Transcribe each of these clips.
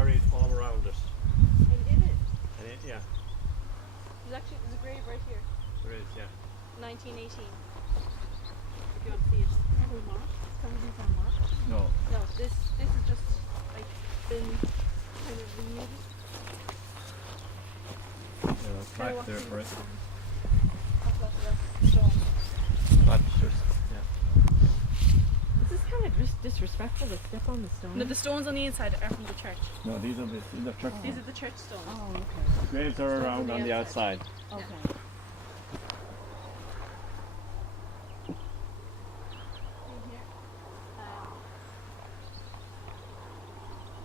buried all around it. And in it, Yeah, there's a grave right here, there is, yeah. 1918. If you want to see it. Probably marked. Some of these are marked. No. No, this is just like been kind of renewed. Yeah, it's back there for it. That's lots of that stone. But just, This is kind of just disrespectful to step on the stone. No, the stones on the inside are from the church. no, these are the church. These are the church stones. Oh, okay. Graves are around on the outside. Okay. In here.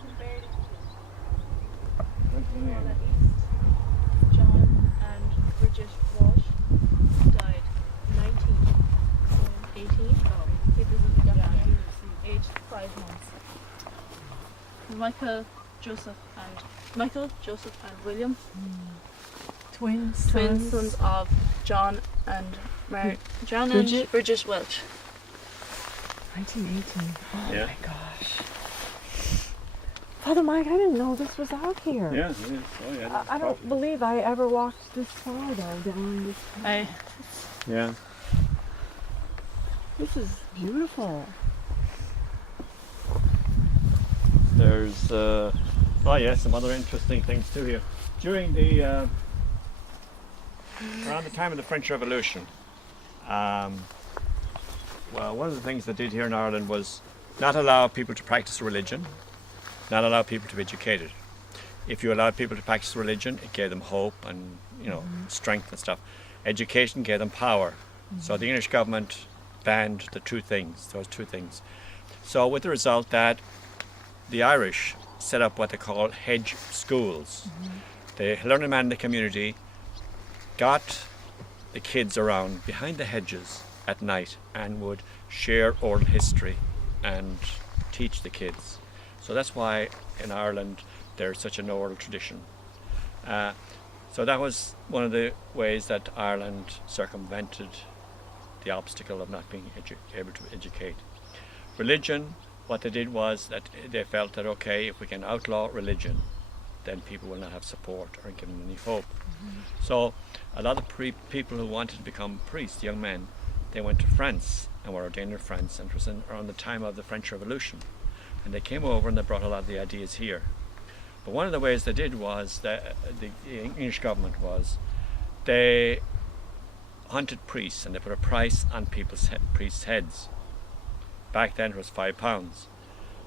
He's buried in What's the well, name? at least John and Bridget Walsh died 18. Oh, this is the document. Aged 5 months. Michael, Joseph, and William, Twins. sons of John and Bridget? Bridget Welch. 1918. Oh Yeah. my gosh. Father Mike, I didn't know this was out here. Yeah, it is. Oh, yeah. I don't believe I ever walked this far though down this. Yeah. This is beautiful. There's, some other interesting things too here. During the, around the time of the French Revolution, one of the things they did here in Ireland was not allow people to practice religion, not allow people to be educated. If you allowed people to practice religion, it gave them hope and, strength and stuff. Education gave them power. So the English government banned those two things. So with the result that the Irish set up what they call hedge schools. The learned man in the community got the kids around behind the hedges at night and would share oral history and teach the kids. So that's why in Ireland there's such an oral tradition. So that was one of the ways that Ireland circumvented the obstacle of not being able to educate. Religion, what they did was that they felt that, okay, if we can outlaw religion, then people will not have support or give them any hope. So a lot of people who wanted to become priests, young men, they went to France and were ordained in France, and it was around the time of the French Revolution. And they came over and they brought a lot of the ideas here. But one of the ways they did was, that the English government was, they hunted priests and they put a price on priests' heads. Back then it was £5.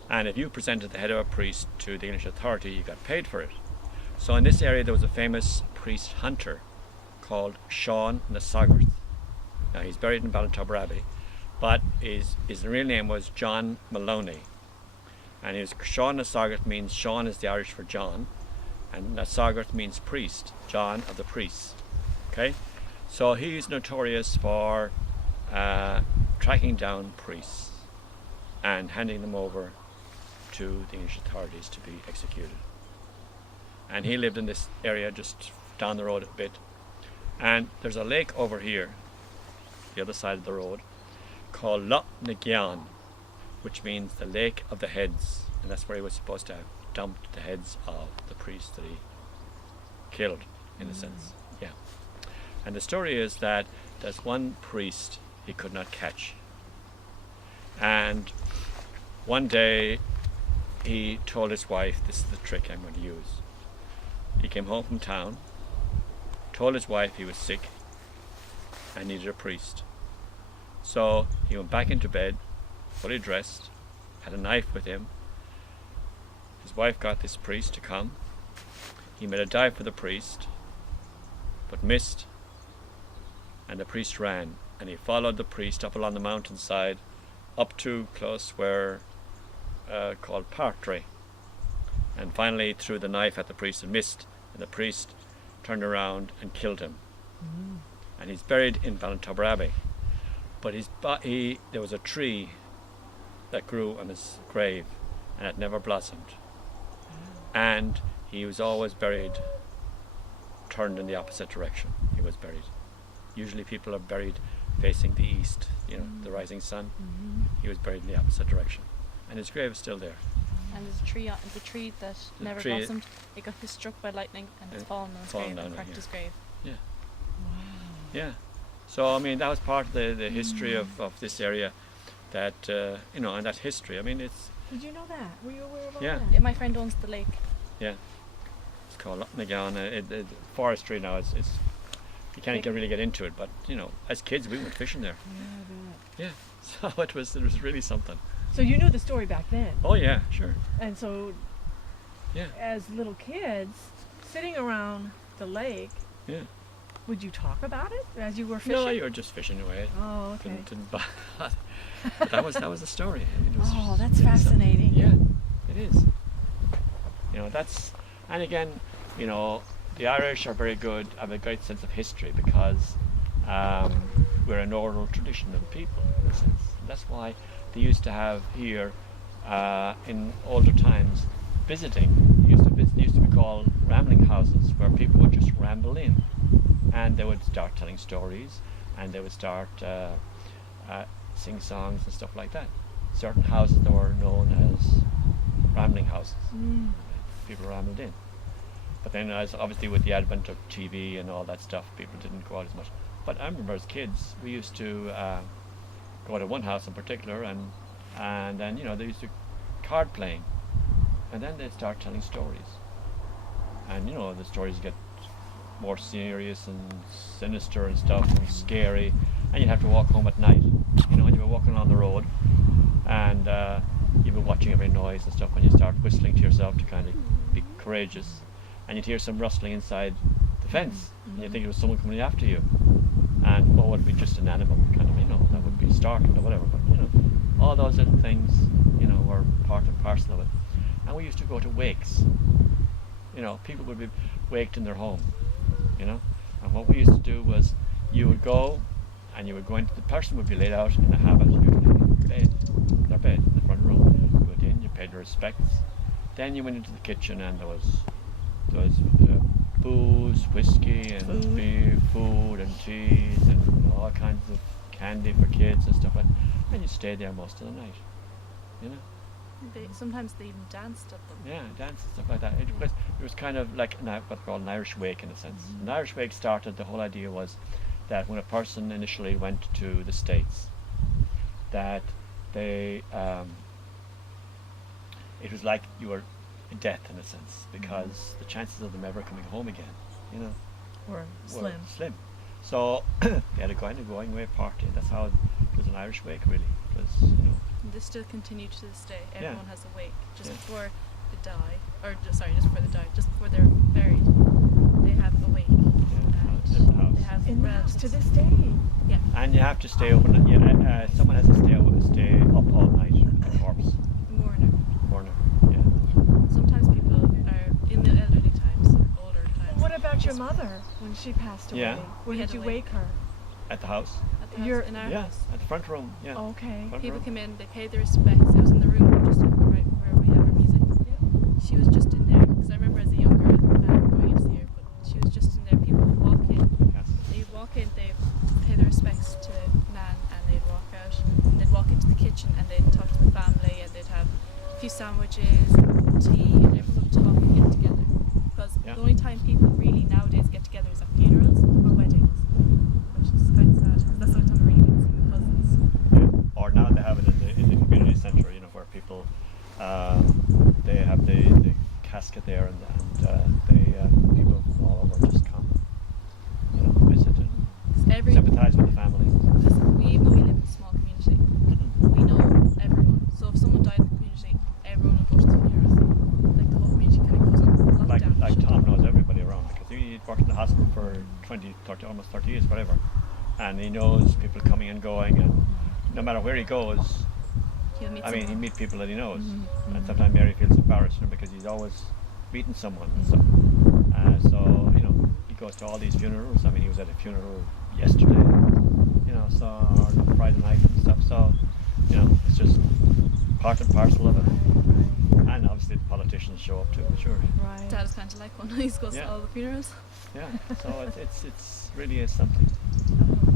And if you presented the head of a priest to the English authority, you got paid for it. So in this area there was a famous priest hunter called Sean na Sagart. Now he's buried in Ballintubber Abbey, but his real name was John Maloney. And Sean na Sagart means, Sean is the Irish for John, and na Sagart means priest, John of the priests. Okay? So he's notorious for tracking down priests and handing them over to the English authorities to be executed. And he lived in this area just down the road a bit. And there's a lake over here, the other side of the road, called Loch na Gian, which means the lake of the heads. And that's where he was supposed to have dumped the heads of the priests that he killed, in a sense. Yeah. And the story is that there's one priest he could not catch. And one day he told his wife, this is the trick I'm going to use. He came home from town, told his wife he was sick and needed a priest. So he went back into bed, fully dressed, had a knife with him. His wife got this priest to come. He made a dive for the priest, but missed, and the priest ran. And he followed the priest up along the mountainside, up to close where called Partry, and finally threw the knife at the priest and missed, and the priest turned around and killed him. And he's buried in Ballintubber Abbey. But there was a tree that grew on his grave, and it never blossomed. And he was always buried turned in the opposite direction. He was buried. Usually people are buried facing the east, the rising sun. He was buried in the opposite direction, and his grave is still there. And there's a tree that The never tree- blossomed. It got struck by lightning and it's fallen on his fallen grave down and there, cracked yeah. his grave. Yeah. So I mean that was part of the history of this area, that you know, and that history. I mean it's Did you know that? Were you aware of all Yeah. that? Yeah, my friend owns the lake. it's called Nagan. Forestry now. It's you can't really get into it, but you know, as kids we went fishing there. Yeah, I bet. So it was really something. So you knew the story back then. Oh yeah, sure. And so Yeah. as little kids, sitting around the lake, Yeah. would you talk about it as you were fishing? No, you were just fishing away. Oh, okay. Didn't but that was the story. I mean, it was Oh, that's really something. fascinating. Yeah, it is. You know, and again, you know, the Irish are very good, have a great sense of history because we're an oral tradition of people in a sense. That's why they used to have here in older times visiting. Used to be called rambling houses, where people would just ramble in, and they would start telling stories, and they would start sing songs and stuff like that. Certain houses that were known as rambling houses. Mm. People rambled in. But then, as obviously with the advent of TV and all that stuff, people didn't go out as much. But I remember as kids, we used to go to one house in particular, and then, you know, they used to card playing, and then they'd start telling stories, and you know, the stories get more serious and sinister and stuff and scary, and you'd have to walk home at night, you know, and you were walking on the road, and you'd be watching every noise and stuff, and you start whistling to yourself to kind of be courageous, and you'd hear some rustling inside the fence, and you think it was someone coming after you, and what would be just an animal, kind of, you know, that would be startled or whatever, but you know, all those little things, you know, were part and parcel of it. And we used to go to wakes, you know, people would be waked in their home, you know, and what we used to do was, you would go and you would go into, the person would be laid out in a hammock, usually in their bed in the front room. You went in, you paid your respects, then you went into the kitchen, and there was booze, whiskey, and beer, food and cheese, and all kinds of candy for kids and stuff like that, and you stayed there most of the night, you know. Sometimes they even danced at them. Yeah, dance and stuff like that. It was kind of like what's called an Irish wake in a sense. An Irish wake started, the whole idea was that when a person initially went to the States, that they, it was like you were in death in a sense, because the chances of them ever coming home again, you know, Or were slim. slim. So they had a going away party. That's how it was, an Irish wake really. It was, you know. And they still continue to this day. Yeah. Everyone has a wake just Yeah. before they die, or just before they die, just before they're buried. They have a wake. in the house. They have In the house relatives. to this day. Yeah. And you have to stay open. Someone has to stay up all night with the corpse. Mourner. Yeah. Sometimes people are in the elderly times, older times. What about your mother when she passed away? Yeah. Where We did had you a wake her? At the house. At the house, You're- in our Yeah. house. At the front room. Yeah. Okay. Front People room. come in, they pay their respects. It was in the room just right where we have our music. She was just in there, because I remember as a young girl going in to see her, but she was just in there. People would walk in, Yes. they'd walk in, they'd pay their respects to Nan, and they'd walk out, and they'd walk into the kitchen, and they'd talk to the family, and they'd have a few sandwiches, tea, and everyone would talk and get together. Because Yeah. the only time people really nowadays get together is at funerals or weddings, which is kind of sad, because that's the only time I really get to see my cousins. Yeah. Or now they have it in the community centre, you know, where people they have the casket there, and people from all over just come, you know, visit and 'Cause every sympathise with the family. even though we live in a small community, we know everyone. So if someone died in the community, everyone will go to the funerals. Like the whole community kind of goes on lockdown. Like Tom knows everybody around, because he worked in the hospital for 20, 30, almost 30 years, whatever, and he knows people coming and going, and no matter where he goes, He'll meet I mean, he someone. meets people that he knows, and sometimes Mary feels embarrassed, you know, because he's always meeting someone and stuff. So you know, he goes to all these funerals. I mean, he was at a funeral yesterday, you know, so or Friday night and stuff. So you know, it's just part and parcel of it. Right. And obviously, the politicians show up too. Sure. Right. Dad is kind of like one. He goes Yeah. to all the funerals. Yeah. So it's really is something. Oh,